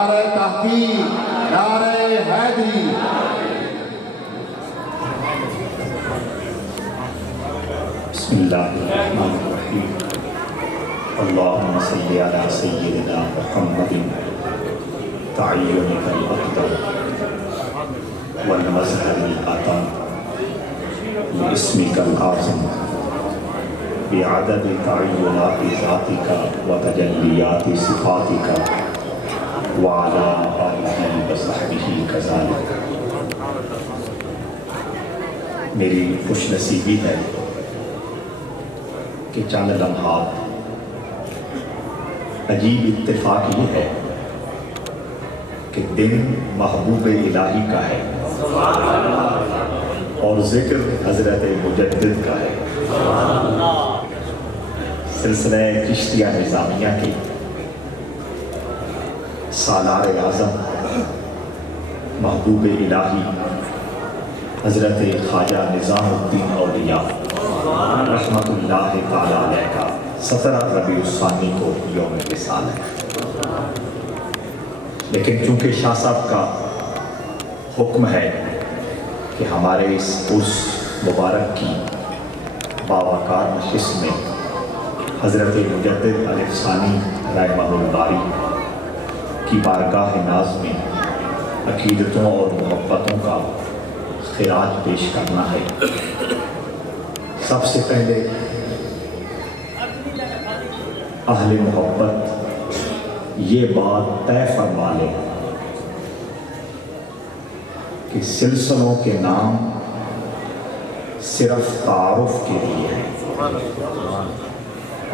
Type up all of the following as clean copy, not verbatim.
نعرہ تحقیق، نعرہ حیدری۔ بسم اللہ الرحمن الرحیم۔ اللہم صلی علی سیدنا محمد تعینک الاقدم والمظہر الاتم باسمک العظم بعدد تعینات ذاتک وتجلیات صفاتک وعلی آلہ وصحبہ کذالک۔ میری خوش نصیبی ہے کہ چند لمحات عجیب اتفاق یہ ہے کہ دن محبوب الہی کا ہے اور ذکر حضرت مجدد کا ہے۔ سلسلہ چشتیہ نظامیہ کی سالار اعظم محبوب الہی حضرت خواجہ نظام الدین اولیاء رحمت اللہ تعالیٰ علیہ کا 17 ربیع الثانی کو یوم وصال ہے، لیکن چونکہ شاہ صاحب کا حکم ہے کہ ہمارے اس عرس مبارک کی باوقار نشست میں حضرت مجدد الف ثانی رحمہ الباری کی بارگاہ ناز میں عقیدتوں اور محبتوں کا خراج پیش کرنا ہے، سب سے پہلے اہل محبت یہ بات طے فرما لیں کہ سلسلوں کے نام صرف تعارف کے لیے ہیں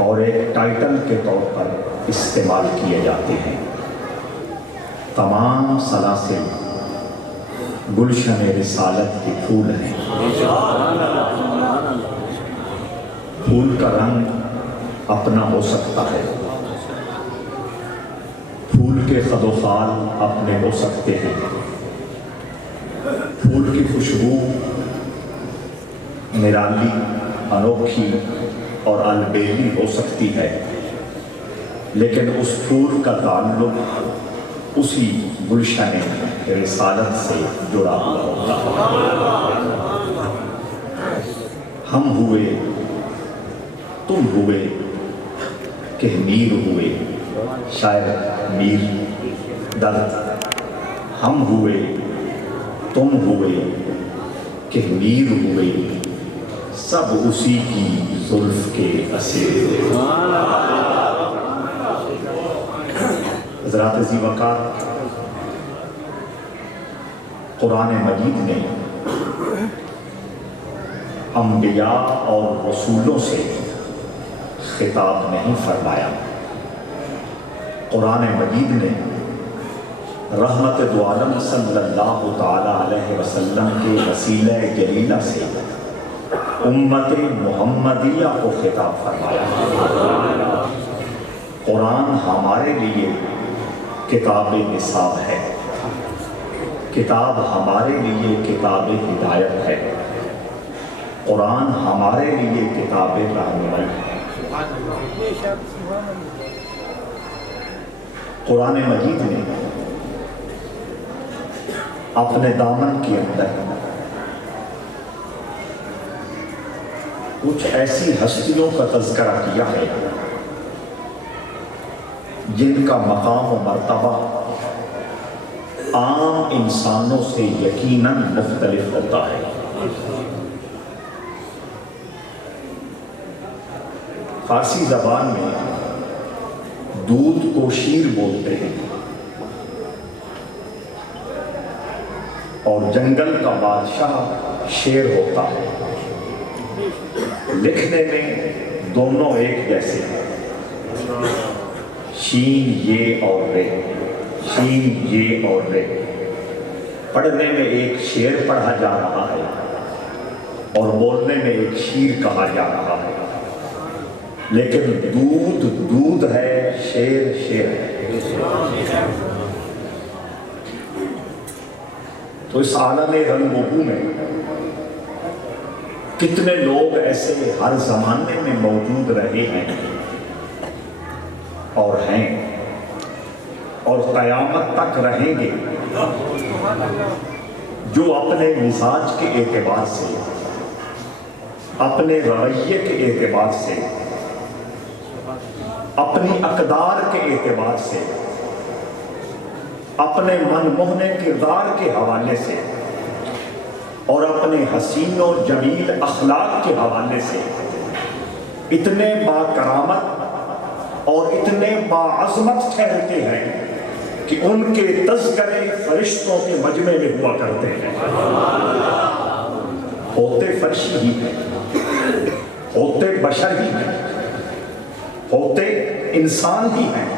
اور ایک ٹائٹل کے طور پر استعمال کیے جاتے ہیں۔ تمام سلاسل گلشن رسالت کے پھول ہیں۔ پھول کا رنگ اپنا ہو سکتا ہے، پھول کے خد و خال اپنے ہو سکتے ہیں، پھول کی خوشبو نرالی، انوکھی اور البیلی ہو سکتی ہے، لیکن اس پھول کا تعلق اسی گلشن رسالت سے جڑا ہوا ہوتا ہے۔ ہم ہوئے، تم ہوئے کہ میر ہوئے، شاعر میر درد۔ ہم ہوئے، تم ہوئے کہ میر ہوئے، سب اسی کی زلف کے اسیر۔ حضرات ذی وقار، قرآن مجید نے انبیاء اور رسولوں سے خطاب نہیں فرمایا، قرآن مجید نے رحمت دو عالم صلی اللہ تعالی علیہ وسلم کے وسیلہ جلیلہ سے امت محمدیہ کو خطاب فرمایا۔ قرآن ہمارے لیے کتاب نصاب ہے، کتاب ہمارے لیے کتاب ہدایت ہے، قرآن ہمارے لیے کتاب رہنمائی ہے۔ قرآن مجید نے اپنے دامن کے اندر کچھ ایسی ہستیوں کا تذکرہ کیا ہے جن کا مقام و مرتبہ عام انسانوں سے یقیناً مختلف ہوتا ہے۔ فارسی زبان میں دودھ کو شیر بولتے ہیں اور جنگل کا بادشاہ شیر ہوتا ہے، لکھنے میں دونوں ایک جیسے ہیں، شین یہ اور رے، شین یہ اور رے۔ پڑھنے میں ایک شیر پڑھا جا رہا ہے اور بولنے میں ایک شیر کہا جا رہا ہے، لیکن دودھ دودھ ہے، شیر شیر ہے۔ تو اس عالم رنگ و بو میں کتنے لوگ ایسے ہر زمانے میں موجود رہے ہیں اور ہیں اور قیامت تک رہیں گے جو اپنے مزاج کے اعتبار سے، اپنے رویے کے اعتبار سے، اپنی اقدار کے اعتبار سے، اپنے من موہنے کردار کے حوالے سے اور اپنے حسین و جمیل اخلاق کے حوالے سے اتنے با کرامت اور اتنے با عظمت ٹھہرتے ہیں کہ ان کے تذکرے فرشتوں کے مجمع میں ہوا کرتے ہیں۔ ہوتے فرشی ہی ہیں، ہوتے بشر ہی ہیں، ہوتے انسان ہی ہیں،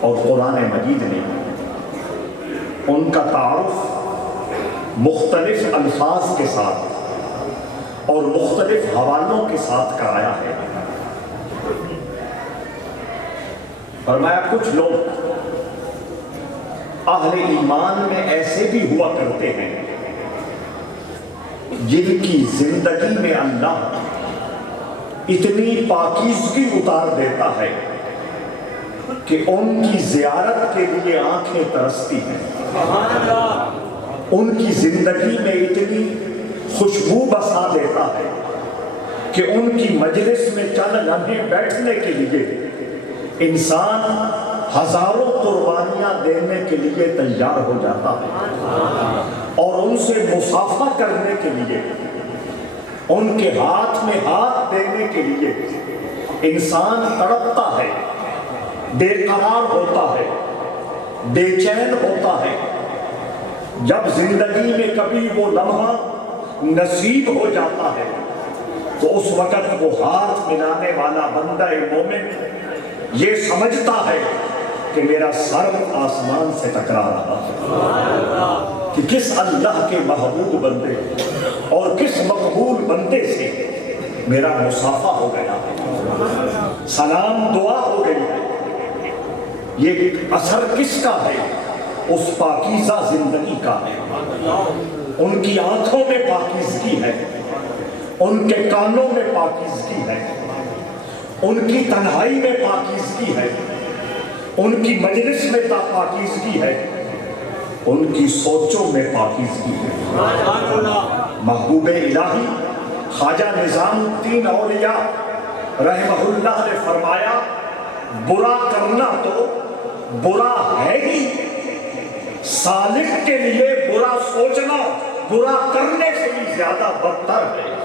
اور قرآن مجید نے ان کا تعارف مختلف الفاظ کے ساتھ اور مختلف حوالوں کے ساتھ کرایا ہے۔ فرمایا کچھ لوگ اہل ایمان میں ایسے بھی ہوا کرتے ہیں جن کی زندگی میں اللہ اتنی پاکیزگی اتار دیتا ہے کہ ان کی زیارت کے لیے آنکھیں ترستی ہیں، ان کی زندگی میں اتنی خوشبو بسا دیتا ہے کہ ان کی مجلس میں چند لمحے بیٹھنے کے لیے انسان ہزاروں قربانیاں دینے کے لیے تیار ہو جاتا ہے، اور ان سے مصافحہ کرنے کے لیے، ان کے ہاتھ میں ہاتھ دینے کے لیے انسان تڑپتا ہے، بے قرار ہوتا ہے، بے چین ہوتا ہے۔ جب زندگی میں کبھی وہ لمحہ نصیب ہو جاتا ہے تو اس وقت وہ ہاتھ ملانے والا بندہ مومن یہ سمجھتا ہے کہ میرا سر آسمان سے ٹکرا رہا ہے، کہ کس اللہ کے محبوب بندے اور کس مقبول بندے سے میرا مصافحہ ہو گیا ہے، سلام دعا ہو گئی ہے۔ یہ اثر کس کا ہے؟ اس پاکیزہ زندگی کا ہے۔ ان کی آنکھوں میں پاکیزگی ہے، ان کے کانوں میں پاکیزگی ہے، ان کی تنہائی میں پاکیزگی ہے، ان کی مجلس میں پاکیزگی ہے، ان کی سوچوں میں پاکیزگی ہے۔ محبوب الہی خواجہ نظام الدین اولیاء رحمہ اللہ نے فرمایا برا کرنا تو برا ہے ہی، سالک کے لیے برا سوچنا برا کرنے سے بھی زیادہ بدتر ہے۔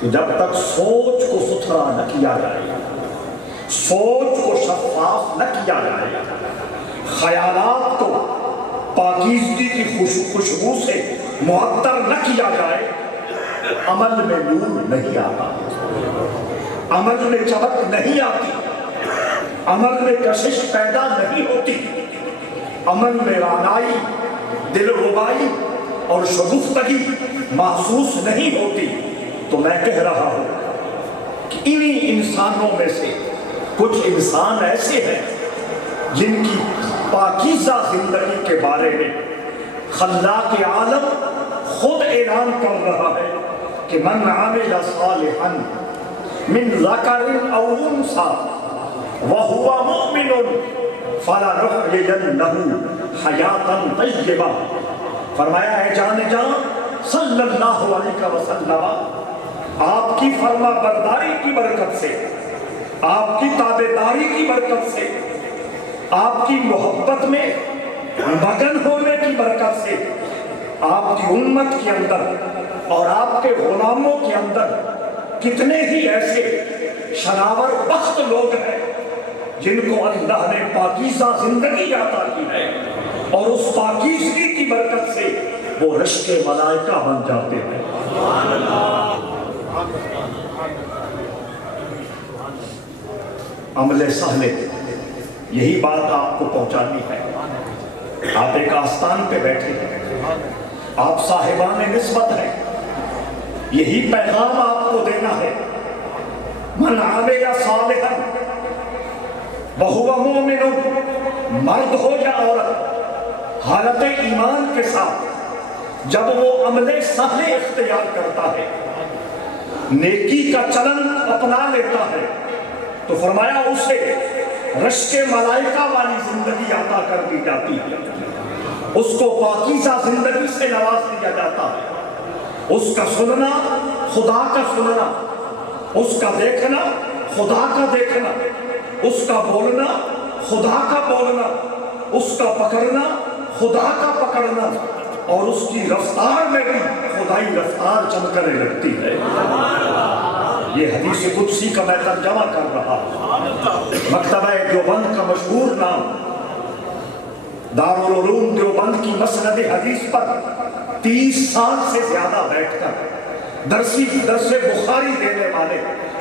تو جب تک سوچ کو ستھرا نہ کیا جائے، سوچ کو شفاف نہ کیا جائے، خیالات کو پاکیزگی کی خوشبو سے معطر نہ کیا جائے، عمل میں نور نہیں آتا، عمل میں چمک نہیں آتی، عمل میں کشش پیدا نہیں ہوتی، عمل میں رانائی، دل ربائی اور شگفتگی محسوس نہیں ہوتی۔ تو میں کہہ رہا ہوں کہ انہی انسانوں میں سے کچھ انسان ایسے ہیں جن کی پاکیزہ زندگی کے بارے میں خلاق عالم خود اعلان کر رہا ہے کہ من عمل صالحا من ذکر او انثی وهو مؤمن فلنحیینہ حیاتا طیبہ۔ فرمایا ہے جان جان صلی اللہ علیہ وسلم آپ کی فرما برداری کی برکت سے، آپ کی تابعداری کی برکت سے، آپ کی محبت میں مگن ہونے کی برکت سے آپ کی امت کے اندر اور آپ کے غلاموں کے اندر کتنے ہی ایسے شناور بخت لوگ ہیں جن کو اللہ نے پاکیزہ زندگی عطا کی ہے، اور اس پاکیزگی کی برکت سے وہ رشک ملائکہ بن جاتے ہیں۔ عمل صالح یہی بات آپ کو پہنچانی ہے۔ آپ ایک آستان پہ بیٹھے ہیں، آپ صاحبان نسبت ہیں، یہی پیغام آپ کو دینا ہے۔ من عمل صالحا وہو مومن، مرد ہو یا عورت، حالت ایمان کے ساتھ جب وہ عمل صالح اختیار کرتا ہے، نیکی کا چلن اپنا لیتا ہے، تو فرمایا اسے رشک ملائکہ والی زندگی عطا کر دی جاتی ہے، اس کو پاکیزہ زندگی سے نواز دیا جاتا ہے، اس کا سننا خدا کا سننا، اس کا دیکھنا خدا کا دیکھنا، اس کا بولنا خدا کا بولنا، اس کا پکڑنا خدا کا پکڑنا، اور اس کی رفتار میں بھی خدائی رفتار چمکنے لگتی ہے۔ یہ حدیث قدسی کا میں ترجمہ کر رہا ہوں۔ مکتبہ دیوبند کا مشہور نام، دارالعلوم دیوبند کی مسند حدیث پر 30 سال سے زیادہ بیٹھ کر درس بخاری دینے والے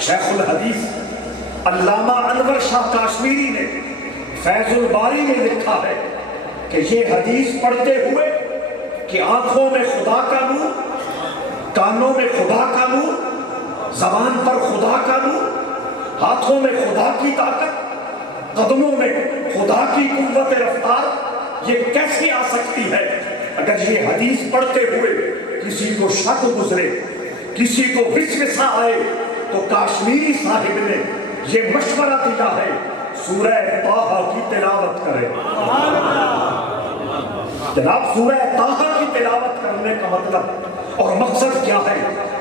شیخ الحدیث علامہ انور شاہ کاشمیری نے فیض الباری میں لکھا ہے کہ یہ حدیث پڑھتے ہوئے کہ آنکھوں میں خدا کا نور، کانوں میں خدا کا نور، زبان پر خدا کا نور، ہاتھوں میں خدا کی طاقت، قدموں میں خدا کی قوت رفتار، یہ کیسے آ سکتی ہے؟ اگر یہ حدیث پڑھتے ہوئے کسی کو شک گزرے، کسی کو وسوسہ آئے، تو کاشمیری صاحب نے یہ مشورہ دیا ہے سورہ طٰہٰ کی تلاوت کرے۔ جناب سورہ طٰہٰ کی تلاوت کرنے کا مطلب اور مقصد کیا ہے؟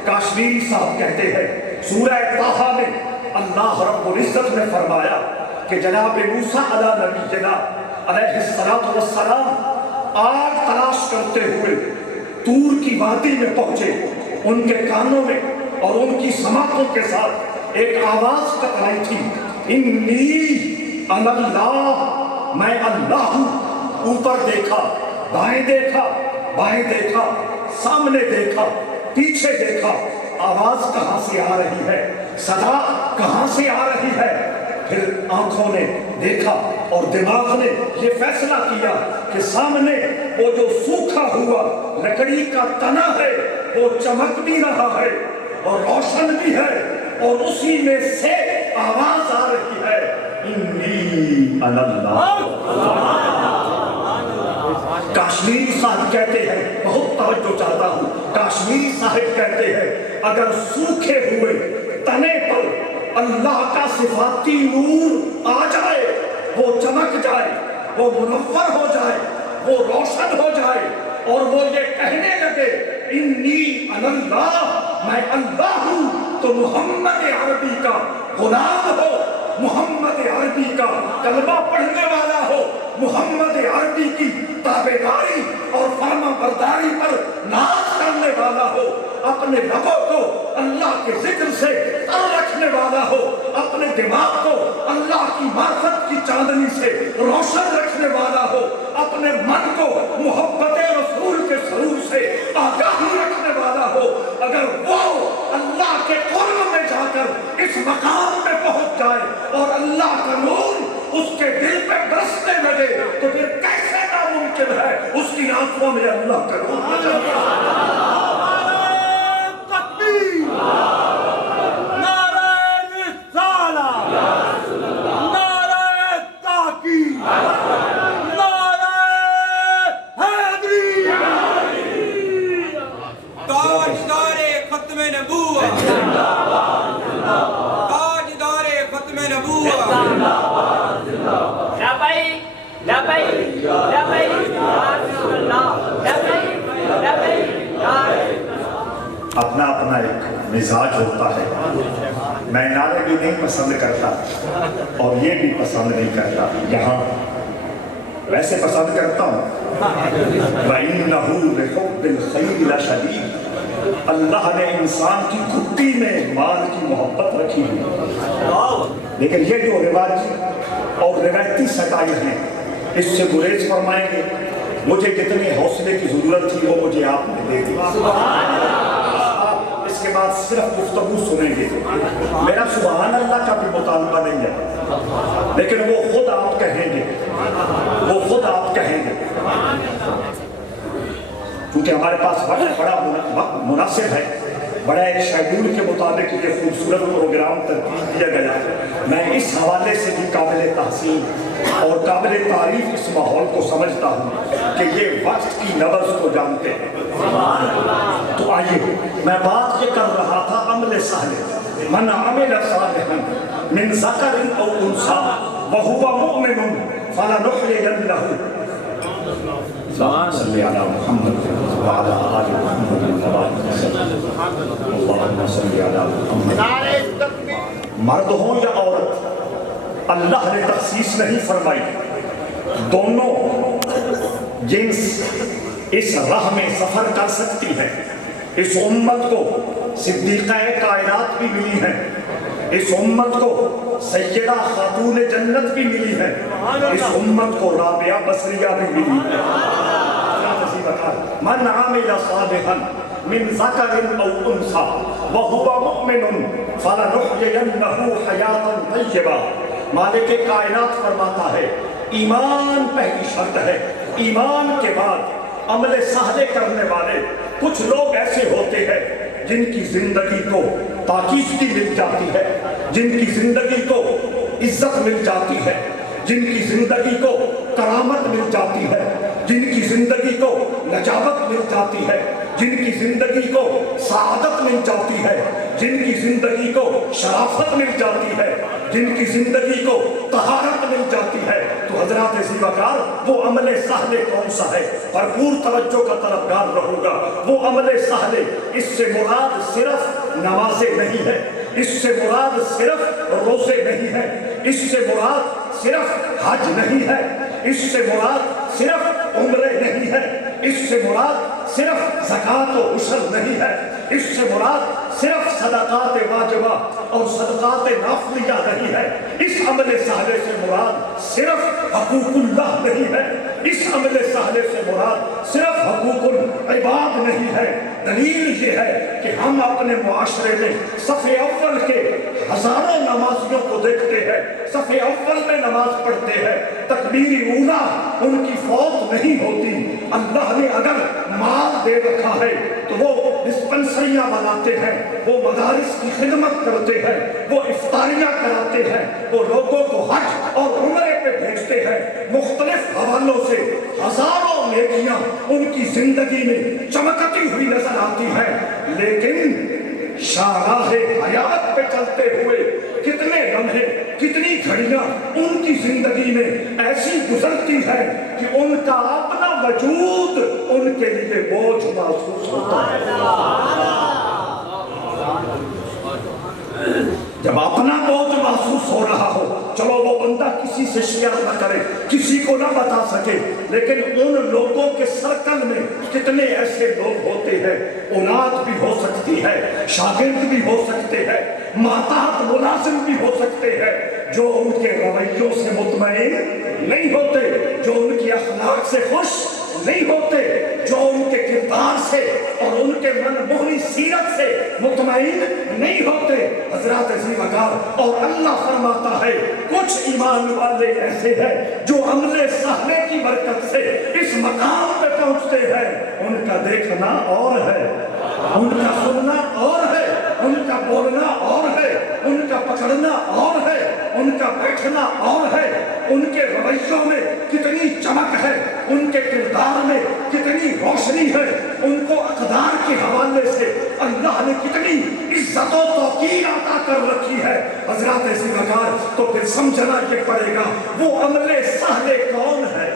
کاشمیری صاحب کہتے ہیں سورہ طٰہٰ میں اللہ رب العزت نے فرمایا کہ جناب موسیٰ علیہ نبینا علیہ السلام آگ تلاش کرتے ہوئے طور کی وادی میں پہنچے، ان کے کانوں میں اور ان کی سماعتوں کے ساتھ ایک آواز ٹکرائی تھی، انی انا اللہ، میں اللہ ہوں۔ اوپر دیکھا، دائیں دیکھا، بائیں دیکھا، سامنے دیکھا، پیچھے دیکھا، آواز کہاں سے آ رہی ہے، صدا کہاں سے آ رہی ہے؟ پھر آنکھوں نے دیکھا اور دماغ نے یہ فیصلہ کیا کہ سامنے وہ جو سوکھا ہوا لکڑی کا تنا ہے وہ چمک بھی رہا ہے اور روشن بھی ہے، اور اسی میں سے آواز آ رہی ہے، انی انا اللہ۔ کاشمیری صاحب کہتے ہیں، بہت توجہ چاہتا ہوں، کاشمیری صاحب کہتے ہیں اگر سوکھے ہوئے تنے پر اللہ کا صفاتی نور آ جائے، وہ چمک جائے، وہ منور ہو جائے، وہ روشن ہو جائے، اور وہ یہ کہنے لگے انی انا اللہ، میں اللہ ہوں، تو محمد عربی کا غلام ہو، محمد عربی کا کلمہ پڑھنے والا ہو، محمد عربی کی تابعداری اور فرما برداری پر ناز کرنے والا ہو، اپنے لبوں کو اللہ کے ذکر سے تر رکھنے والا ہو، اپنے دماغ کو اللہ کی معرفت کی چاندنی سے روشن رکھنے والا ہو، اپنے من کو محبت رسول کے سرور سے آگاہی رکھنے والا ہو، اگر وہ اللہ کے قرب میں جا کر اس مقام میں پہنچ جائے اور اللہ کا نور اس کے دل پہ برسنے لگے، تو پھر کیسے ناممکن ہے اس کی آنکھوں میں اللہ کا نور نظر آئے۔ اپنا اپنا ایک مزاج ہوتا ہے، میں نعرے بھی نہیں پسند کرتا اور یہ بھی پسند نہیں کرتا، یہاں ویسے پسند کرتا ہوں۔ وَإِنَّهُ لِحُبِّ الْخَيْرِ لَشَدِيدٌ، اللہ نے انسان کی گھٹی میں مال کی محبت رکھی ہے، لیکن یہ جو رواج اور روایتی سٹائل ہیں اس سے گریز فرمائیں گے۔ مجھے جتنے حوصلے کی ضرورت تھی وہ مجھے آپ نے دے دی، اس کے بعد صرف گفتگو سنیں گے، میرا سبحان اللہ کا بھی مطالبہ نہیں ہے، لیکن وہ خود آپ کہیں گے، وہ خود آپ کہیں گے، کیونکہ ہمارے پاس وقت بڑا مناسب ہے، بڑا ایک شیڈول کے مطابق یہ خوبصورت پروگرام ترتیب دیا گیا ہے۔ میں اس حوالے سے بھی قابل تحسین اور قابل تعریف اس ماحول کو سمجھتا ہوں کہ یہ وقت کی نبض کو جانتے ہیں۔ تو آئیے، میں بات یہ کر رہا تھا عمل صالح، من عمل صالحا من ذکر او انثی وَهُوَ مُؤْمِنٌ فَلَنُحْيِيَنَّهُ صلی علی محمد وعلی آل محمد وبارک وسلم اللہم صلی علی محمد. مرد ہوں یا عورت اللہ نے تخصیص نہیں فرمائی، دونوں جنس اس راہ میں سفر کر سکتی ہے. اس امت کو صدیقہ کائنات بھی ملی ہے، اس امت کو سیدہ خاتون جنت بھی ملی ہے، اس امت کو رابعہ بصریہ بھی ملی ہے. من عمل صالحا من ذکر او انثى وهو مؤمن فلنحيينه حیاتا طیبہ. مالک کائنات فرماتا ہے ایمان پہلی شرط ہے، ایمان کے بعد عمل صالح کرنے والے کچھ لوگ ایسے ہوتے ہیں جن کی زندگی کو پاکیزگی مل جاتی ہے، جن کی زندگی کو عزت مل جاتی ہے، جن کی زندگی کو کرامت مل جاتی ہے، جن کی زندگی کو نجابت مل جاتی ہے، جن کی زندگی کو سعادت مل جاتی ہے، جن کی زندگی کو شرافت مل جاتی ہے، جن کی زندگی کو طہارت مل جاتی ہے. تو حضرات زیباکار وہ عمل صالح کون سا ہے؟ بھرپور توجہ کا طلبگار رہوں گا. وہ عمل صالح، اس سے مراد صرف نمازیں نہیں ہے، اس سے مراد صرف روزے نہیں ہے، اس سے مراد صرف حج نہیں ہے، اس سے مراد صرف عمرے نہیں ہے، اس سے مراد صرف زکوٰۃ و عشر نہیں ہے، اس سے مراد صرف صدقات واجبہ اور صدقات نافلیہ نہیں ہے. اس عمل صالح سے مراد صرف حقوق اللہ نہیں ہے، اس عمل صالح سے مراد صرف حقوق العباد نہیں ہے. دلیل یہ ہے کہ ہم اپنے معاشرے میں صف اول کے ہزاروں نمازیوں کو دیکھتے ہیں، صف اول میں نماز پڑھتے ہیں، تکبیر اولیٰ ان کی فوت نہیں ہوتی. اللہ نے اگر مال دے رکھا ہے تو وہ ڈسپنسریاں بناتے ہیں، وہ مدارس کی خدمت کرتے ہیں، وہ افطاریاں کراتے ہیں، وہ لوگوں کو حج اور عمرے پہ بھیجتے ہیں. مختلف حوالوں سے ہزاروں نیکیاں ان کی زندگی میں چمکتی ہوئی نظر آتی ہیں، لیکن شاہراہ حیات پہ چلتے ہوئے کتنے لمحے، کتنی گھڑیاں ان کی زندگی میں ایسی گزرتی ہے کہ ان کا اپنا وجود ان کے لیے بوجھ محسوس ہوتا ہے. جب اپنا بوجھ محسوس ہو رہا ہو، چلو وہ بندہ کسی سے شیئر نہ کرے، کسی کو نہ بتا سکے، لیکن ان لوگوں کے سرکل میں کتنے ایسے لوگ ہوتے ہیں، اولاد بھی ہو سکتی ہے، شاگرد بھی ہو سکتے ہیں، ماتحت ملازم بھی ہو سکتے ہیں، جو ان کے رویوں سے مطمئن نہیں ہوتے، جو ان کی اخلاق سے خوش نہیں ہوتے، جو ان کے کردار سے اور ان کے منموہنی سیرت سے مطمئن نہیں ہوتے. حضرات زیباکار، اور اللہ فرماتا ہے کچھ ایمان والے ایسے ہیں جو عمل صالح کی برکت سے اس مقام پہ پہنچتے ہیں. ان کا دیکھنا اور ہے، ان کا سننا اور ہے، ان کا بولنا اور ہے، ان کا پکڑنا اور ہے، ان کا بیٹھنا اور ہے، ان کے رویوں میں کتنی چمک ہے، ان کے کردار میں کتنی روشنی ہے، ان کو اقدار کے حوالے سے اللہ نے کتنی عزت و توقیر عطا کر رکھی ہے. حضرات زیباکار، تو پھر سمجھنا یہ پڑے گا وہ عمل صالح کون ہے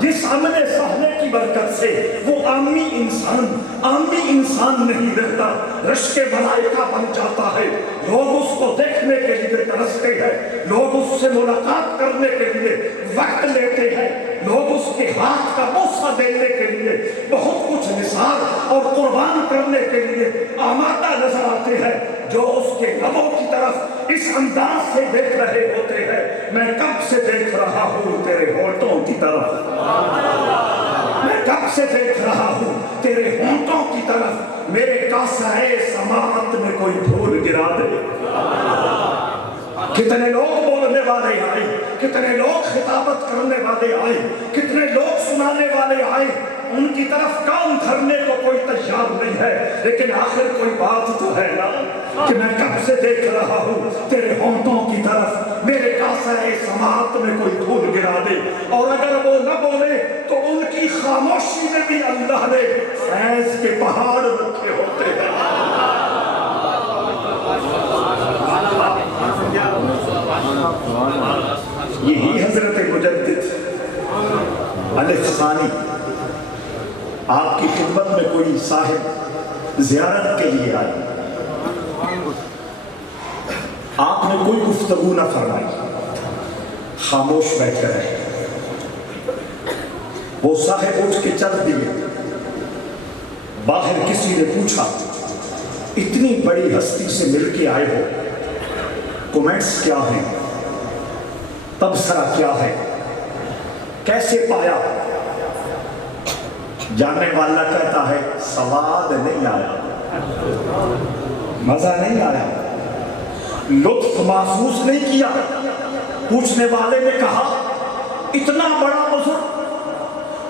جس عمل صالح کی برکت سے وہ عامی انسان نہیں رہتا، رشک ملائکہ بن جاتا ہے. لوگ اس کو دیکھنے کے لیے ترستے ہیں، لوگ اس سے ملاقات کرنے کے لیے وقت لیتے ہیں، لوگ اس کے ہاتھ کا بوسہ دینے کے لیے بہت کچھ نثار اور قربان کرنے کے لیے آمادہ نظر آتے ہیں. جو اس کے لبوں کی طرف اس انداز سے دیکھ رہے ہوتے ہیں، میں کب سے دیکھ رہا ہوں تیرے ہونٹوں کی طرف، میں کب سے دیکھ رہا ہوں تیرے ہونٹوں کی طرف، میرے کاسۂ سماعت میں کوئی دھول گرا دے. کتنے لوگ بولنے والے آئے، کتنے لوگ خطابت کرنے والے آئے، کتنے لوگ سنانے والے آئے، ان کی طرف کام دھرنے کو کوئی تیار نہیں ہے، لیکن آخر کوئی بات تو ہے نا کہ میں کب سے دیکھ رہا ہوں تیرے ہونٹوں کی طرف، میرے کاسۂ سماعت میں کوئی دھول گرا دے. اور اگر وہ نہ بولے تو ان کی خاموشی میں بھی اللہ نے فیض کے پہاڑ رکھے ہوتے ہیں. ثانی آپ کی خدمت میں کوئی صاحب زیارت کے لیے آئی، آپ نے کوئی گفتگو نہ فرمائی، خاموش بیٹھے رہے، وہ صاحب اٹھ کے چل دیے، باہر کسی نے پوچھا اتنی بڑی ہستی سے مل کے آئے ہو، کومنٹس کیا ہیں، تبصرہ کیا ہے، کیسے پایا؟ جاننے والا کہتا ہے سواد نہیں آیا، مزہ نہیں آیا، لطف محسوس نہیں کیا۔ پوچھنے والے نے کہا اتنا بڑا بزرگ،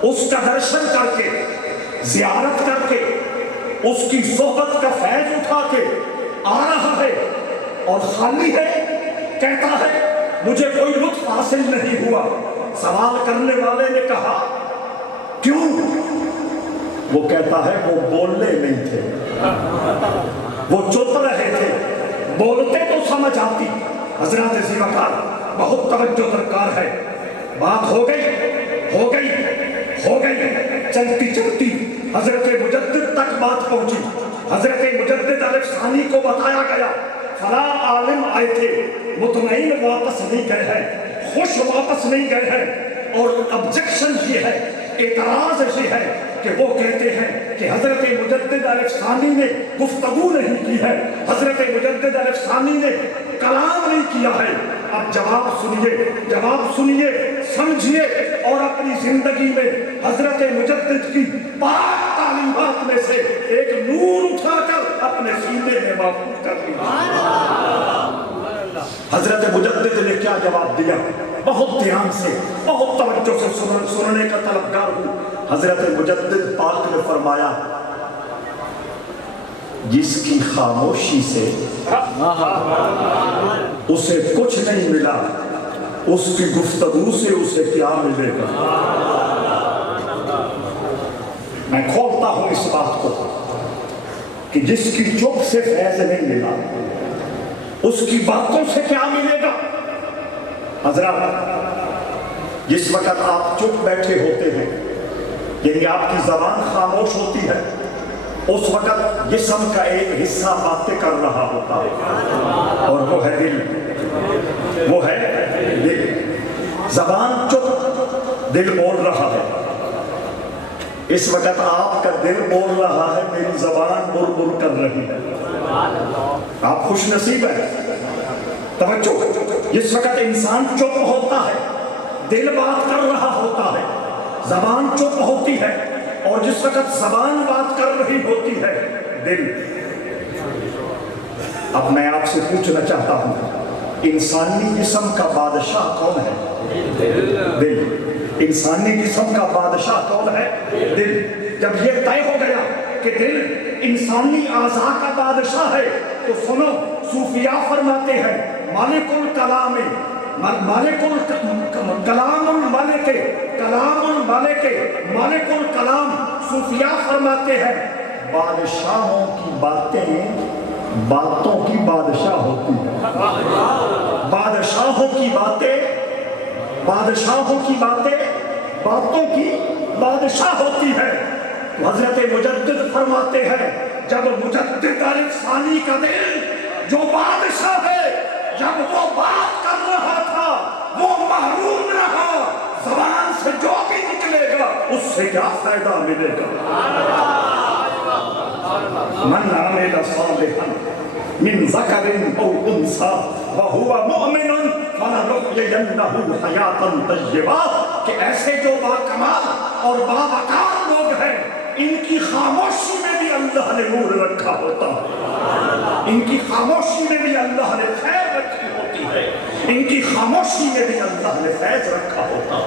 اس کا درشن کر کے، زیارت کر کے، اس کی صحبت کا فیض اٹھا کے آ رہا ہے اور خالی ہے، کہتا ہے مجھے کوئی لطف حاصل نہیں ہوا۔ سوال کرنے والے نے کہا کیوں؟ وہ کہتا ہے وہ بولنے نہیں تھے، وہ چپ رہے تھے، بولتے تو سمجھ آتی۔ حضرات ذی وقار بہت توجہ درکار ہے، بات ہو گئی، چلتی چلتی حضرت مجدد تک بات پہنچی۔ حضرت مجدد علیہ ثانی کو بتایا گیا فلاں عالم آئے تھے، مطمئن واپس نہیں گئے ہیں، خوش واپس نہیں گئے ہیں، اور ابجیکشن یہ ہے، اعتراض یہ ہے کہ وہ کہتے ہیں کہ حضرت مجدد علیہ ثانی نے گفتگو نہیں کی ہے، حضرت مجدد علیہ ثانی نے کلام نہیں کیا ہے۔ اب جواب سنیے، سمجھیے، اور اپنی زندگی میں حضرت مجدد کی پاک تعلیمات میں سے ایک نور اٹھا کر اپنے سینے میں محفوظ کر لیجیے۔ حضرت مجدد نے کیا جواب دیا؟ بہت دھیان سے، بہت توجہ سے سننے کا طلبگار ہوں۔ حضرت مجدد پاک نے فرمایا جس کی خاموشی سے اسے کچھ نہیں ملا، اس کی گفتگو سے اسے کیا ملے گا؟ میں کھولتا ہوں اس بات کو کہ جس کی چپ سے فیض نہیں ملا، اس کی باتوں سے کیا ملے گا؟ حضرات جس وقت آپ چپ بیٹھے ہوتے ہیں، یعنی آپ کی زبان خاموش ہوتی ہے، اس وقت جسم کا ایک حصہ باتیں کر رہا ہوتا ہے، اور وہ ہے دل۔ زبان چپ، دل بول رہا ہے۔ اس وقت آپ کا دل بول رہا ہے، میری زبان بول کر رہی ہے۔ آپ خوش نصیب ہیں۔ توجہ، جس وقت انسان چپ ہوتا ہے، دل بات کر رہا ہوتا ہے، زبان چپ ہوتی ہے، اور جس وقت زبان بات کر رہی ہوتی ہے، دل۔ اب میں آپ سے پوچھنا چاہتا ہوں، انسانی جسم کا بادشاہ کون ہے؟ دل۔ انسانی جسم کا بادشاہ کون ہے؟ دل۔ جب یہ طے ہو گیا کہ دل انسانی اعضاء کا بادشاہ ہے، تو سنو، صوفیاء فرماتے ہیں مالک الکلام، کلام الملک، کلام الملک، مالک الکلام۔ صوفیاء فرماتے ہیں بادشاہوں کی باتیں باتوں کی بادشاہ ہوتی ہے، بادشاہوں کی باتیں باتوں کی بادشاہ ہوتی ہے۔ تو حضرت مجدد فرماتے ہیں جب مجدد علیہ ثانی کا دل جو بادشاہ ہے، جب وہ بات کر رہا تھا، وہ محروم رہا، زبان سے جو بھی نکلے گا اس سے کیا فائدہ ملے گا؟ من عمل صالحا من ذکر او انثی وہو مؤمن فلنحیینہ حیاۃ طیبہ، کہ ایسے جو باکمال اور باوقار لوگ ہیں، ان کی خاموشی میں بھی اللہ نے نور رکھا ہوتا ہے، ان کی خاموشی میں بھی اللہ نے خیر رکھی ہوتی ہے، ان کی خاموشی میں بھی اللہ نے فیض رکھا ہوتا ہے۔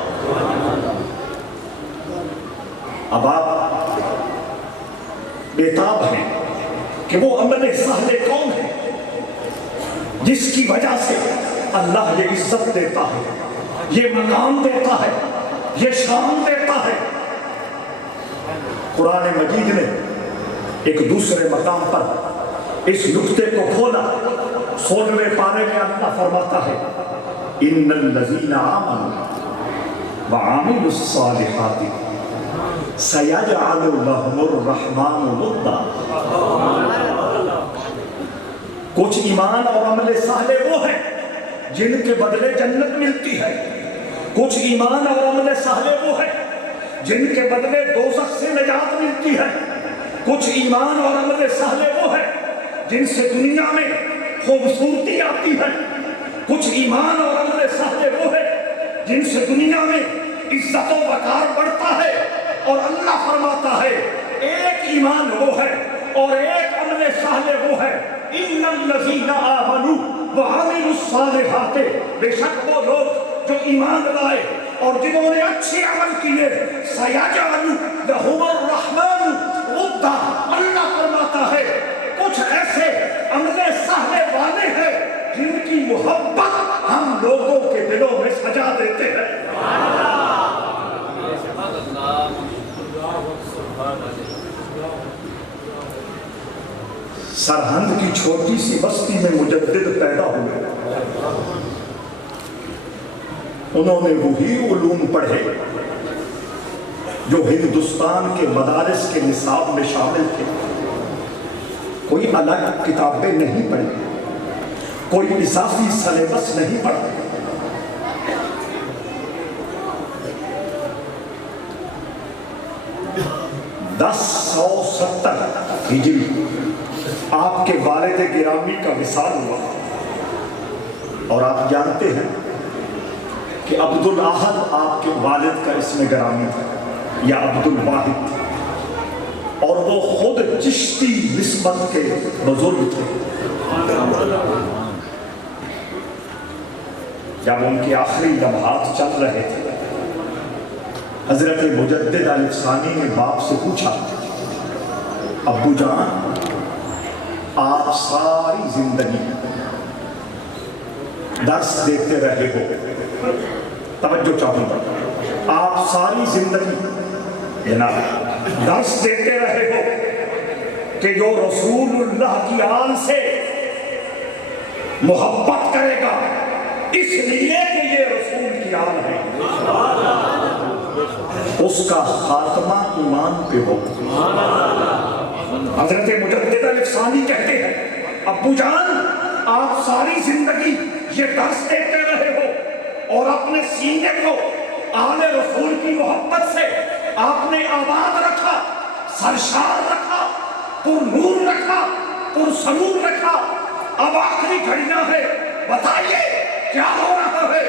اب آپ بےتاب ہیں کہ وہ عمل صالح کون ہے جس کی وجہ سے اللہ یہ عزت دیتا ہے، یہ مقام دیتا ہے، یہ شان دیتا ہے۔ قرآن مجید نے ایک دوسرے مقام پر اس نقطے کو کھولا۔ 16ویں پارے میں اللہ فرماتا ہے ان الذین آمنوا وعملوا الصالحات سَيَجْعَلُ لَهُمُ الرَّحْمَنُ وُدًّا۔ کچھ ایمان اور عمل صالح وہ ہیں جن کے بدلے جنت ملتی ہے، کچھ ایمان اور عمل صالح وہ ہیں جن کے بدلے دوزخ سے نجات ملتی ہے، کچھ ایمان اور عمل صالح وہ ہیں جن سے دنیا میں خوبصورتی آتی ہے، کچھ ایمان اور عمل صالح وہ ہیں جن سے دنیا میں عزت و وقار بڑھتا ہے، اور اللہ فرماتا ہے ایک ایمان وہ ہے اور ایک عمل صالح وہ ہے، ان الذین آمنوا وعملوا الصالحات، بے شک وہ لوگ جو ایمان لائے اور جنہوں نے اچھے عمل کیے، سیجعل لہم الرحمن ودا، اللہ فرماتا ہے کچھ ایسے عمل صالح والے ہیں جن کی محبت ہم لوگوں کے دلوں میں سجا دیتے ہیں۔ سرہند کی چھوٹی سی بستی میں مجدد پیدا ہوئے، انہوں نے وہی علوم پڑھے جو ہندوستان کے مدارس کے نصاب میں شامل تھے، کوئی الگ کتابیں نہیں پڑھی، کوئی اضافی سلیبس نہیں پڑھا۔ 1070 ہجری آپ کے والد گرامی کا وصال ہوا، اور آپ جانتے ہیں کہ عبدالاحد آپ کے والد کا اسم گرامی تھا یا عبدالواحد، اور وہ خود چشتی نسبت کے بزرگ تھے۔ جب ان کے آخری لمحات چل رہے تھے، حضرت مجدد علیہ الثانی نے باپ سے پوچھا، ابو جان آپ ساری زندگی درس دیتے رہے ہو، توجہ چاہوں گا، آپ ساری زندگی درس دیتے رہے ہو کہ جو رسول اللہ کی آل سے محبت کرے گا اس لیے کہ یہ رسول کی آل ہے، اس کا خاتمہ ایمان پہ ہو۔ حضرت مجدد علیہ الثانی کہتے ہیں ابو جان آپ ساری زندگی یہ درس دیتے رہے ہو اور اپنے سینے کو آل رسول کی محبت سے آپ نے آباد رکھا، سرشار رکھا، پر نور رکھا، پر سرور رکھا، اب آخری گھڑیاں ہے، بتائیے کیا ہو رہا ہے؟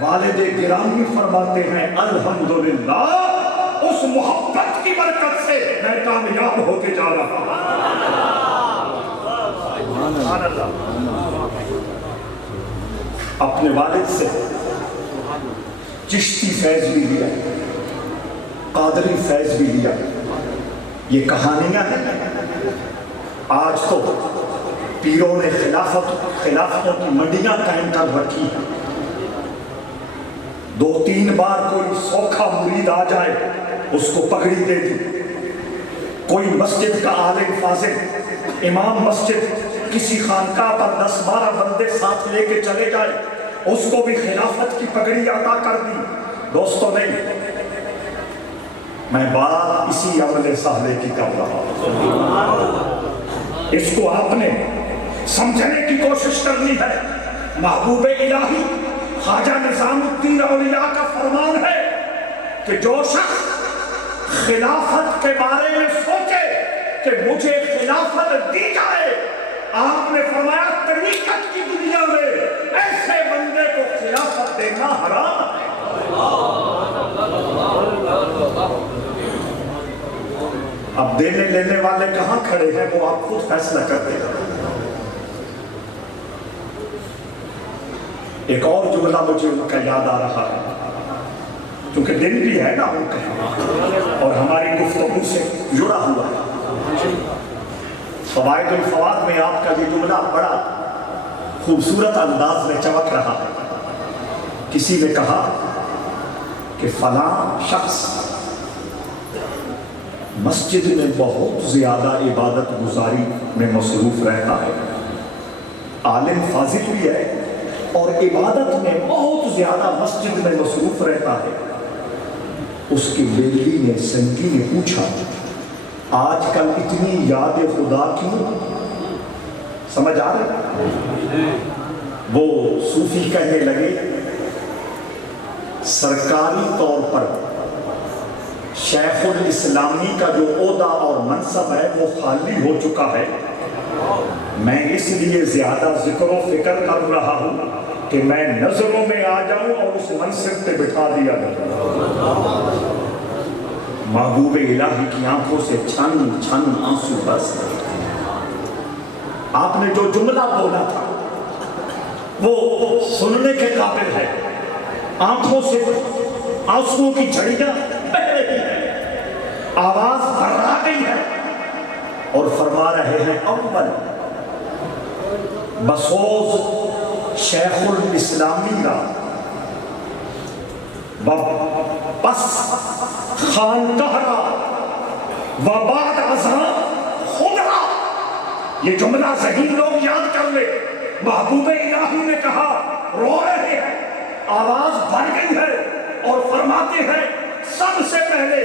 والد گرامی فرماتے ہیں الحمدللہ اس محبت کی برکت سے میں کامیاب ہوتے جا رہا ہوں۔ اپنے والد سے چشتی فیض بھی لیا، قادری فیض بھی لیا، یہ کہانیاں ہیں۔ آج تو پیروں نے خلافتوں کی منڈیاں قائم کر رکھی ہیں، 2-3 بار کوئی سوکھا مرید آ جائے اس کو پگڑی دے دی، کوئی مسجد کا عالم فاضل امام مسجد کسی خانقاہ پر 10-12 بندے ساتھ لے کے چلے جائے اس کو بھی خلافت کی پگڑی عطا کر دی۔ دوستو نہیں، میں بات اسی عمل صالح کی کر رہا ہوں، اس کو آپ نے سمجھنے کی کوشش کرنی ہے۔ محبوب الہی خواجہ نظام الدین اولیاء کا فرمان ہے کہ جو شخص خلافت کے بارے میں سوچے کہ مجھے خلافت دی جائے، آپ نے فرمایا طریقت کی دنیا میں ایسے بندے کو خلافت دینا حرام ہے۔ اب دینے لینے والے کہاں کھڑے ہیں وہ آپ خود فیصلہ کرتے ہیں۔ ایک اور جملہ مجھے ان کا یاد آ رہا ہے، کیونکہ دن بھی ہے نا ان کا اور ہماری گفتگو سے جڑا ہوا ہے۔ فوائد الفواد میں آپ کا یہ جملہ بڑا خوبصورت انداز میں چمک رہا ہے۔ کسی نے کہا کہ فلاں شخص مسجد میں بہت زیادہ عبادت گزاری میں مصروف رہتا ہے، عالم فاضل بھی ہے اور عبادت میں بہت زیادہ مسجد میں مصروف رہتا ہے، اس کی بیٹی نے سنگی نے پوچھا آج کل اتنی یاد خدا کیوں؟ سمجھ آ رہا؟ وہ صوفی کہنے لگے سرکاری طور پر شیخ الاسلامی کا جو عہدہ اور منصب ہے وہ خالی ہو چکا ہے، میں اس لیے زیادہ ذکر و فکر کر رہا ہوں کہ میں نظروں میں آ جاؤں اور اس منصب پہ بٹھا دیا جاؤں۔ محبوب الہی کی آنکھوں سے چھن چھن آنسو برس رہے۔ آپ نے جو جملہ بولا تھا وہ سننے کے قابل ہے، آنکھوں سے آنسوؤں کی جھڑیاں بہہ رہی ہیں، آواز بھرا گئی ہے، اور فرما رہے ہیں اول بسوز شیخ الاسلامی را بس خانقاہ را و بعد ازاں خود را۔ یہ جملہ ذہین لوگ یاد کر لے۔ محبوب الہی نے کہا رو رہے ہیں، آواز بڑھ گئی ہے، اور فرماتے ہیں سب سے پہلے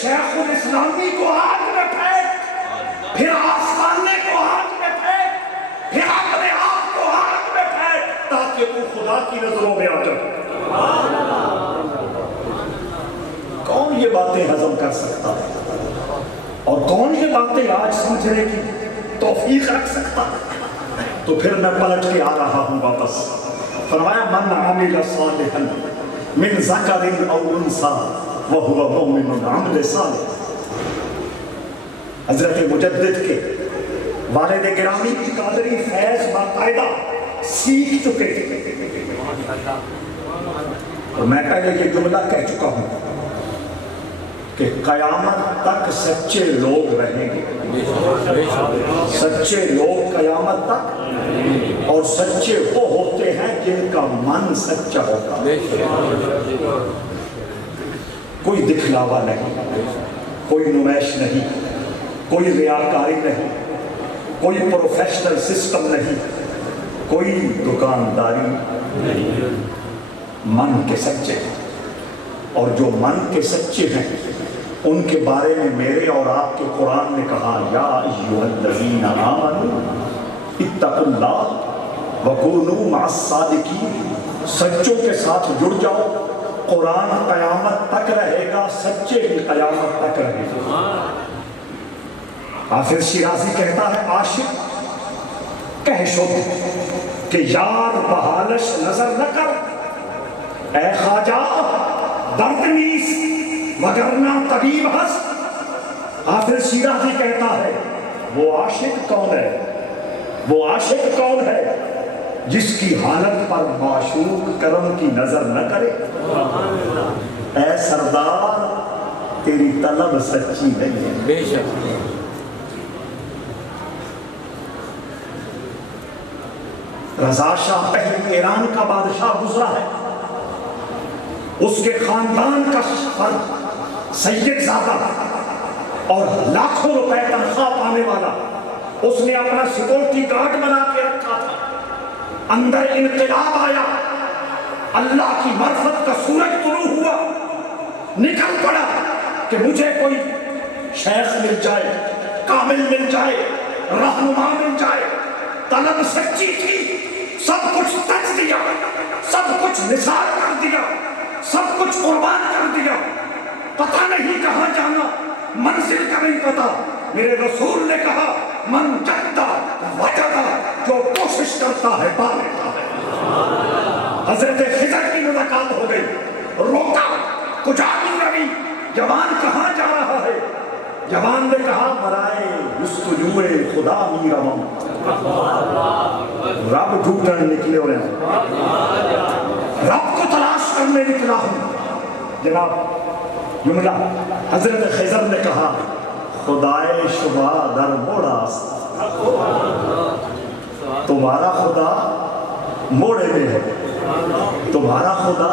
شیخ الاسلامی کو آگ میں پھینک، پھر آسمانے کو آگ میں پھینک، پھر اپنے آپ کو آگ میں پھینک، تاکہ تو خدا کی نظروں میں آ جائے۔ کون یہ باتیں ہضم کر سکتا ہے؟ اور کون یہ باتیں آج سمجھنے کی توفیق رکھ سکتا ہے؟ تو پھر میں پلٹ کے آ رہا ہوں واپس۔ فرمایا من عمل صالحا من ذکر او انثی وہو مؤمن عمل صالح۔ حضرت مجدد کے والد گرامی کی قادری فیض باقاعدہ سیکھ چکے تھے، اور میں پہلے یہ جملہ کہہ چکا ہوں کہ قیامت تک سچے لوگ رہیں گے، سچے لوگ قیامت تک، اور سچے وہ ہوتے ہیں جن کا من سچا ہوتا ہے۔ کوئی دکھلاوا نہیں، کوئی نمائش نہیں، کوئی ریاکاری نہیں، کوئی پروفیشنل سسٹم نہیں، کوئی دکانداری نہیں، من کے سچے ہیں۔ اور جو من کے سچے ہیں ان کے بارے میں میرے اور آپ کے قرآن نے کہا یا ایھا الذین آمنوا اتقوا اللہ وکونوا مع الصادقین۔ سچوں کے ساتھ جڑ جاؤ، قرآن قیامت تک رہے گا، سچے بھی قیامت تک رہے گا۔ حافظ شیرازی کہتا ہے عاشق کہہ شد کہ یار بحالش نظر نہ کر، اے خواجہ درد نیس وگرنہ طبیب ہس۔ حافظ شیرازی کہتا ہے وہ عاشق کون ہے، وہ عاشق کون ہے جس کی حالت پر معشوق کرم کی نظر نہ کرے۔ اے سردار تیری طلب سچی نہیں ہے۔ بے شک رضا شاہ پہلے ایران کا بادشاہ گزرا ہے، اس کے خاندان کا فرد سید زادہ اور لاکھوں روپے تنخواہ پانے والا، اس نے اپنا سیکورٹی گارڈ بنا کے رکھا تھا۔ اندر انقلاب آیا، اللہ کی معرفت کا سورج طلوع ہوا، نکل پڑا کہ مجھے کوئی شیخ مل جائے، کامل مل جائے، رہنما مل جائے۔ طلب سچی تھی، سب کچھ تج دیا، سب کچھ نثار کر دیا، سب کچھ قربان کر دیا۔ پتہ نہیں کہاں جانا، منزل کا نہیں پتا۔ میرے رسول نے کہا من جدہ وجدہ، جو کوشش کرتا ہے پا لیتا ہے۔ حضرت خضر کی ملاقات ہو گئی، روکا کجا بھی رہی، جوان کہاں جا رہا ہے؟ جوان نے کہا برائے جستجوئے خدا می روم، رب ڈھونڈنے نکلے ہو رہے ہیں، رب کو تلاش کرنے نکلا ہوں۔ جناب جملہ حضرت خضر نے کہا خدائے شبہ در موڑا، تمہارا خدا موڑے میں ہے، تمہارا خدا۔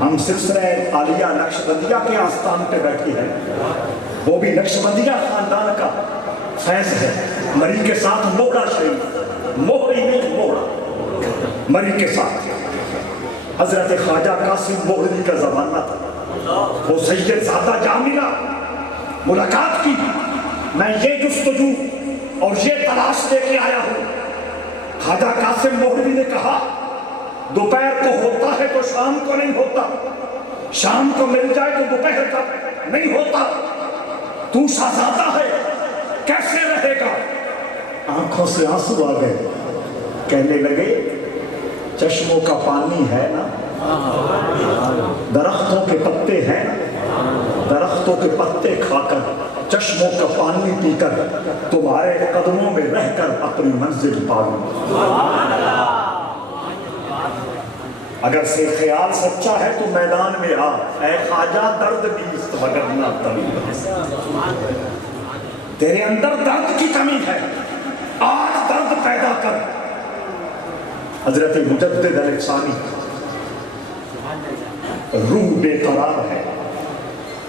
ہم سلسلہ عالیہ نقشبندیہ کے آستان پہ بیٹھے ہیں، وہ بھی نقشبندیہ خاندان کا فیض ہے۔ مری کے ساتھ موڑا شریف، موڑی نہیں موڑا، مری کے ساتھ۔ حضرت خواجہ قاسم موڑی کا زمانہ تھا، وہ سید زادہ جا ملا، ملاقات کی، میں یہ جستجو اور یہ تلاش لے کے آیا ہوں۔ خواجہ قاسم مولوی نے کہا دوپہر کو ہوتا ہے تو شام کو نہیں ہوتا، شام کو مل جائے تو دوپہر کا نہیں ہوتا، تو شہزادہ ہے کیسے رہے گا؟ آنکھوں سے آنسو آ گئے، کہنے لگے چشموں کا پانی ہے نا، درختوں کے پتے ہیں نا، درختوں کے پتے کھا کر چشموں کا پانی پی کر تمہارے قدموں میں رہ کر اپنی منزل پالوں۔ اگر سے خیال سچا ہے تو میدان میں آ، اے خواجہ درد نیست وگرنہ طبیب ہے۔ تیرے اندر درد کی کمی ہے، آج درد پیدا کر۔ حضرت مجدد علیہ ثانی روح بے قرار ہے،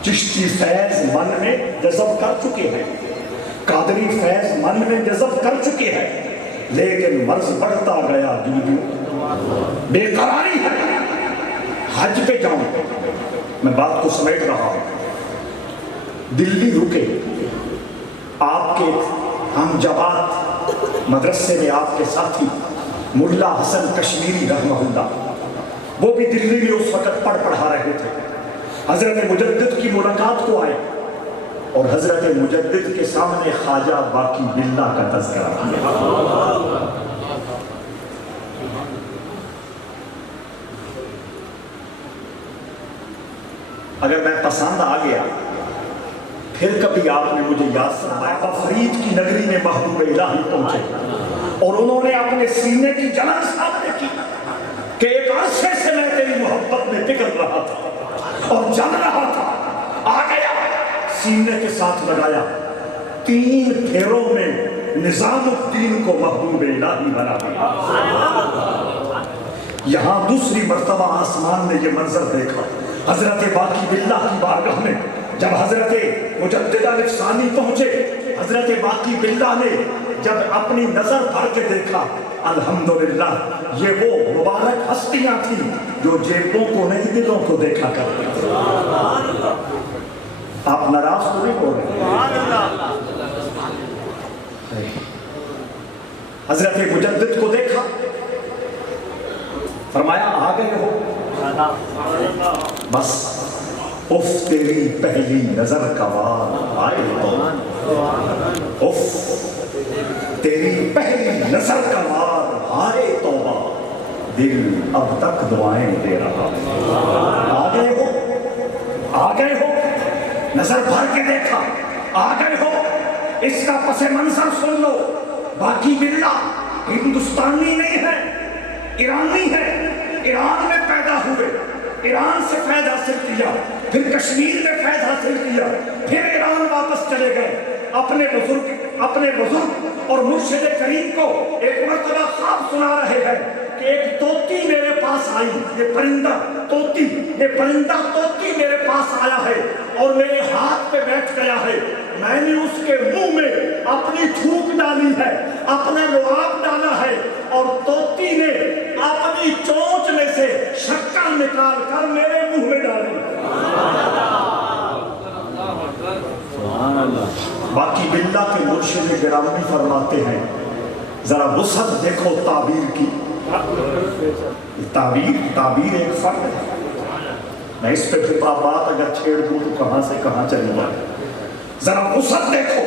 چشتی فیض من میں جذب کر چکے ہیں، قادری فیض من میں جذب کر چکے ہیں، لیکن مرض بڑھتا گیا جو بے قراری ہے۔ حج پہ جاؤں، میں بات کو سمیٹ رہا ہوں، دلی رکے، آپ کے ہم جماعت مدرسے میں آپ کے ساتھی ملا حسن کشمیری رحمہ اللہ، وہ بھی دلی میں اس وقت پڑھا رہے تھے، حضرت مجدد کی ملاقات کو آئے اور حضرت مجدد کے سامنے خواجہ باقی باللہ کا تذکرہ کیا۔ اگر میں پسند آ گیا پھر کبھی آپ نے مجھے یاد فرمایا، فرید کی نگری میں محبوب الہی پہنچے اور انہوں نے اپنے سینے کی جلن سامنے کی کہ ایک عرصے سے میں تیری محبت میں پگھل رہا تھا اور جل رہا تھا، آ گیا، سینے کے ساتھ لگایا، 3 پھیروں میں نظام الدین کو محبوب الہی بنا دیا۔ یہاں دوسری مرتبہ آسمان نے یہ منظر دیکھا، حضرت باقی باللہ کی بارگاہ میں جب حضرت مجدد علیہ ثانی پہنچے، حضرت باقی باللہ نے جب اپنی نظر بھر کے دیکھا، الحمدللہ یہ وہ مبارک ہستیاں تھیں جو جیبوں کو نہیں دلوں کو دیکھا کرتے تھے۔ آپ ناراض تو نہیں ہو رہے؟ حضرت مجدد کو دیکھا، فرمایا آ گئے ہو؟ بس اف تیری پہلی نظر کا وار آئے تو، اف تیری پہلی نظر کا وار آئے توبہ، دل اب تک دعائیں دے رہا۔ آ گئے ہو، آ گئے ہو، نظر بھر کے دیکھا، آ گئے ہو، اس کا پس منظر سن لو۔ باقی باللہ ہندوستانی نہیں ہے، ایرانی ہے، ایران میں پیدا ہوئے، ایران سے فیض حاصل کیا، پھر کشمیر میں فیض حاصل کیا، پھر ایران واپس چلے گئے، اپنے بزرگ اور مرشد کریم کو ایک مرتبہ خواب سنا رہے ہیں کہ ایک طوطی میرے پاس آئی، یہ پرندہ طوطی میرے پاس آیا ہے اور میرے ہاتھ پہ بیٹھ گیا ہے، میں نے اس کے منہ میں اپنی تھوک ڈالی ہے، اپنا لعاب ڈالا ہے اور طوطی نے اپنی چونچ میں سے شکر نکال کر میرے منہ میں ڈالی۔ باقی باللہ کے مرشد گرامی فرماتے ہیں ذرا وسعت دیکھو تعبیر کی، تعبیر ایک فرق ہے، میں اس پہ پھر بات اگر چھیڑ دوں تو کہاں سے کہاں چلی جائے، ذرا وسعت دیکھو۔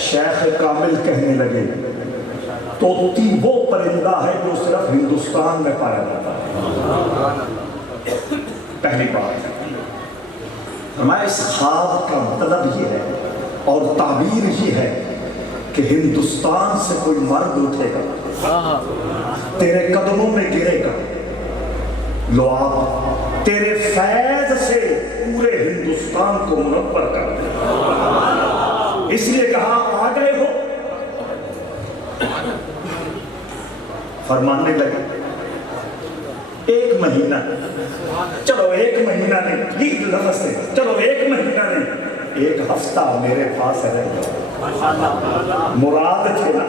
شیخ کامل کہنے لگے طوطی وہ پرندہ ہے جو صرف ہندوستان میں پایا جاتا ہے۔ پہلی بات ہمارے اس خواب کا مطلب یہ ہے اور تعبیر یہ ہے کہ ہندوستان سے کوئی مرد اٹھے گا، تیرے قدموں میں گرے گا، لعاب تیرے فیض سے پورے ہندوستان کو منور کر دے گا۔ اس لیے کہا آ گئے ہو، فرمانے لگے 1 مہینہ، چلو 1 مہینہ نہیں، یہ لفظ ہے، چلو 1 مہینہ نہیں، 1 ہفتہ میرے پاس رہ جاؤ، مراد تھے نا،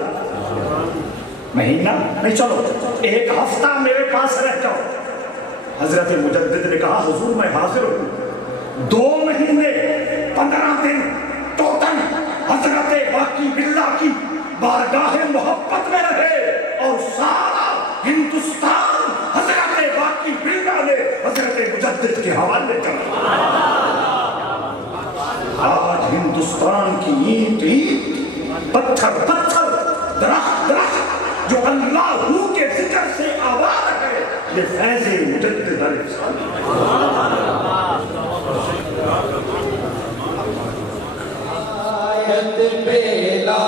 مہینہ نہیں، چلو 1 ہفتہ میرے پاس رہ جاؤ۔ حضرت مجدد نے کہا حضور میں حاضر ہوں، 2 مہینے 15 دن ٹوٹل حضرت باقی باللہ کی بارگاہ محبت میں رہے اور سارا ہندوستان حضرت باقی باللہ نے حضرت مجدد کے حوالے کر آج ہندوستان کی اینٹ اینٹ پتھر پتھر درخت درخت جو اللہ کے ذکر سے آباد ہے یہ فیض مجدد علیہ السلام بیلا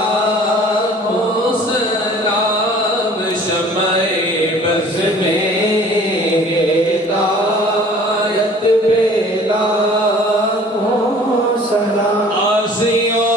کو سلام شمع بز میں ہدایت بیلا کو سلام آسیوں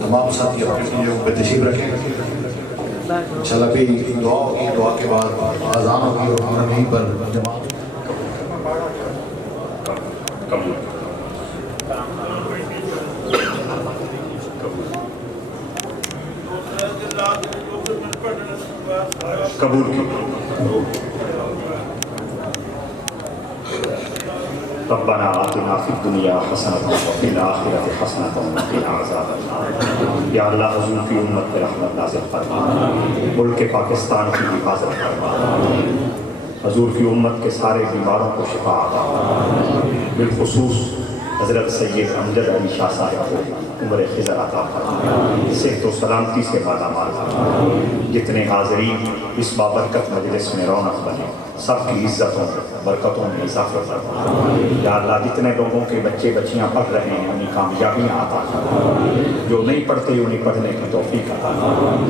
تمام ساتھی اپنی جگہ پہ تشریف رکھیں انشاءاللہ بھی دعا ہوگی، دعا کے بعد اذان ہوگی اور ہم یہیں پر جماعت قبول کی ربنا آتنا فی الدنیا حسنۃ وفی الآخرۃ حسنۃ وقنا عذاب النار۔ یا اللہ حضور کی امت پر رحمت نازل فرما، ملک پاکستان کی حفاظت فرما، حضور کی امت کے سارے بیماروں کو شفا عطا فرما، بالخصوص حضرت سید امجد علی شاہ صاحب کو عمر خضر عطا فرما، صحت و سلامتی سے مالا مال فرما، جتنے حاضرین اس بابرکت مجلس میں رونق بنے سب کی عزتوں برکتوں میں اضافہ فرما۔ یا اللہ جتنے لوگوں کے بچے بچیاں پڑھ رہے ہیں انہیں کامیابیاں عطا فرما، جو نہیں پڑھتے انہیں پڑھنے کی توفیق عطا فرما۔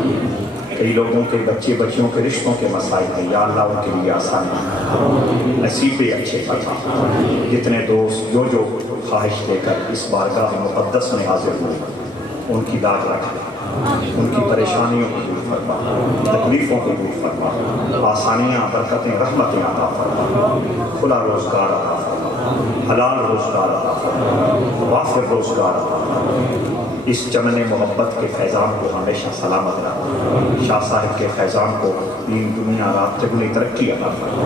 کئی لوگوں کے بچے بچیوں کے رشتوں کے مسائل ہیں، یا اللہ ان کے لیے آسانی نصیبیں اچھے فرما۔ جتنے دوست جو خواہش لے کر اس بارگاہ مقدس میں حاضر ہوئے ان کی داد رکھ لے، ان کی پریشانیوں کو دور فرما، تکلیفوں کو دور فرما، آسانیاں برکتیں رحمتیں عطا فرما، کھلا روزگار عطا فرما، حلال روزگار عطا فرما، وافر روزگار عطا فرما۔ اس چمن محبت کے فیضان کو ہمیشہ سلامت رکھ، شاہ صاحب کے فیضان کو دین دنیا رات چگلی ترقی عطا فرما۔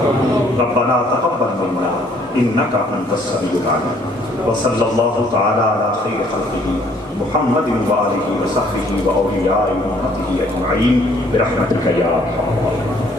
ربنا تقبل منا انک انت السمیع العلیم، وصلی اللہ تعالی علی خیر خلقہ محمد وآلہ وصحبہ واولیاء امتہ اجمعین برحمتک یا ارحم الراحمین۔